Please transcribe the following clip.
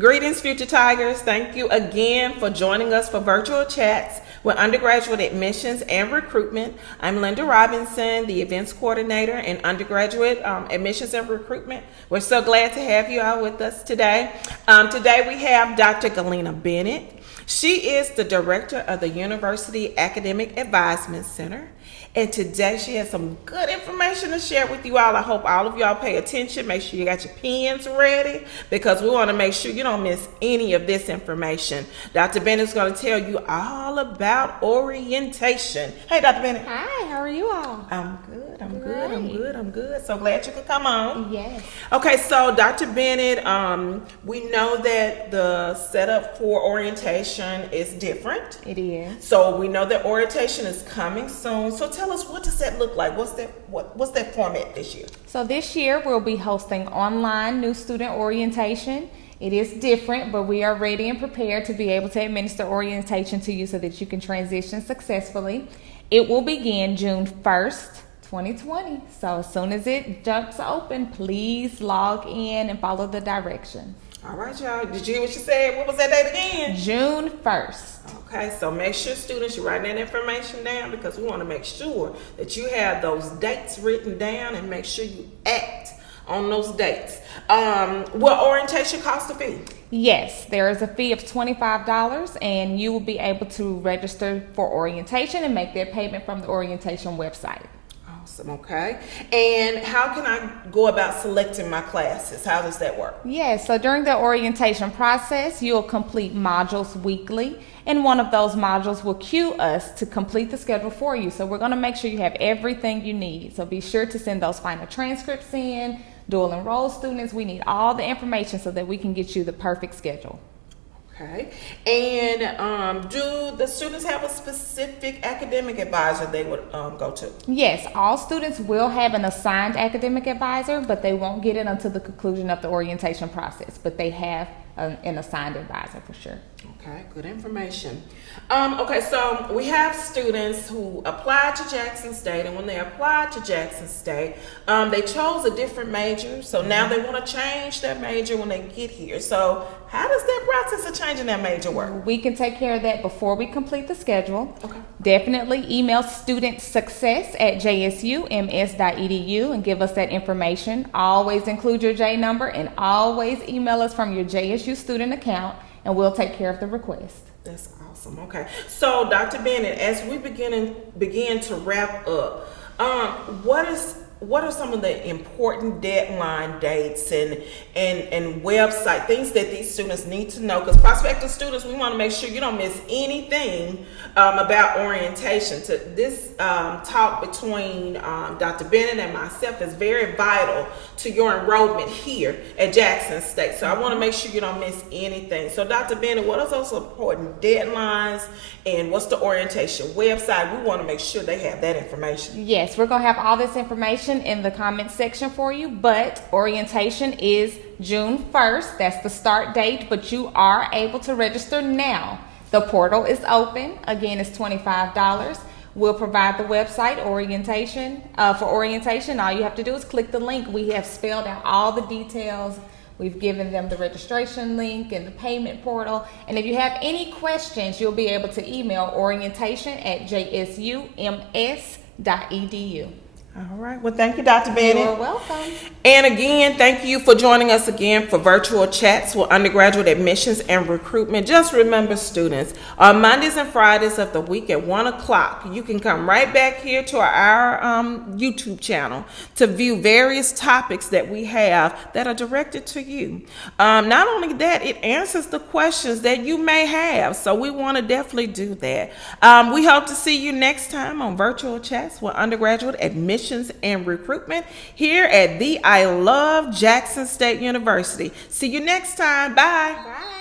Greetings, Future Tigers. Thank you again for joining us for virtual chats with undergraduate admissions and recruitment. I'm Linda Robinson, the events coordinator in undergraduate admissions and recruitment. We're so glad to have you all with us today. Today we have Dr. Galina Bennett. She is the director of the University Academic Advisement Center. And today she has some good information to share with you all. I hope all of y'all pay attention. Make sure you got your pens ready because we want to make sure you don't miss any of this information. Dr. Bennett is going to tell you all about orientation. Hey, Dr. Bennett. Hi, how are you all? I'm good. I'm good. So glad you could come on. Yes. Okay, so Dr. Bennett, we know that the setup for orientation is different. It is. So we know that orientation is coming soon. So tell us, what does that look like? What's that format this year? So this year we'll be hosting online new student orientation. It is different, but we are ready and prepared to be able to administer orientation to you so that you can transition successfully. It will begin June 1st, 2020. So as soon as it jumps open, please log in and follow the directions. All right, y'all. Did you hear what she said? What was that date again? June 1st. Okay, so make sure students, you write that information down because we want to make sure that you have those dates written down and make sure you act on those dates. Will orientation cost a fee? Yes, there is a fee of $25 and you will be able to register for orientation and make that payment from the orientation website. Awesome, okay. And how can I go about selecting my classes? How does that work? Yes, so during the orientation process, you'll complete modules weekly, and one of those modules will cue us to complete the schedule for you. So we're going to make sure you have everything you need. So be sure to send those final transcripts in. Dual enrolled students, we need all the information so that we can get you the perfect schedule. Okay. And do the students have a specific academic advisor they would go to? Yes, all students will have an assigned academic advisor, but they won't get it until the conclusion of the orientation process. But they have an assigned advisor for sure. Okay, good information. Okay, so we have students who applied to Jackson State, and when they applied to Jackson State, they chose a different major. So now they want to change their major when they get here. So how does that process of changing that major work? We can take care of that before we complete the schedule. Okay. Definitely email studentsuccess@jsums.edu and give us that information. Always include your J number and always email us from your JSU student account and we'll take care of the request. That's awesome. Okay. So Dr. Bennett, as we begin to wrap up, what are some of the important deadline dates and website things that these students need to know? Because prospective students, we want to make sure you don't miss anything about orientation. This talk between Dr. Bennett and myself is very vital to your enrollment here at Jackson State. So I want to make sure you don't miss anything. So Dr. Bennett, what are those important deadlines and what's the orientation website? We want to make sure they have that information. Yes, we're going to have all this information in the comment section for you, but orientation is June 1st. That's the start date, but you are able to register now. The portal is open. Again, it's $25. We'll provide the website orientation for orientation. All you have to do is click the link. We have spelled out all the details. We've given them the registration link and the payment portal. And if you have any questions, you'll be able to email orientation@jsums.edu. All right. Well, thank you, Dr. Bennett. You're welcome. And again, thank you for joining us again for virtual chats with undergraduate admissions and recruitment. Just remember, students, on Mondays and Fridays of the week at 1 o'clock, you can come right back here to our YouTube channel to view various topics that we have that are directed to you. Not only that, it answers the questions that you may have. So we want to definitely do that. We hope to see you next time on virtual chats with undergraduate admissions and recruitment here at the I Love Jackson State University. See you next time. Bye. Bye.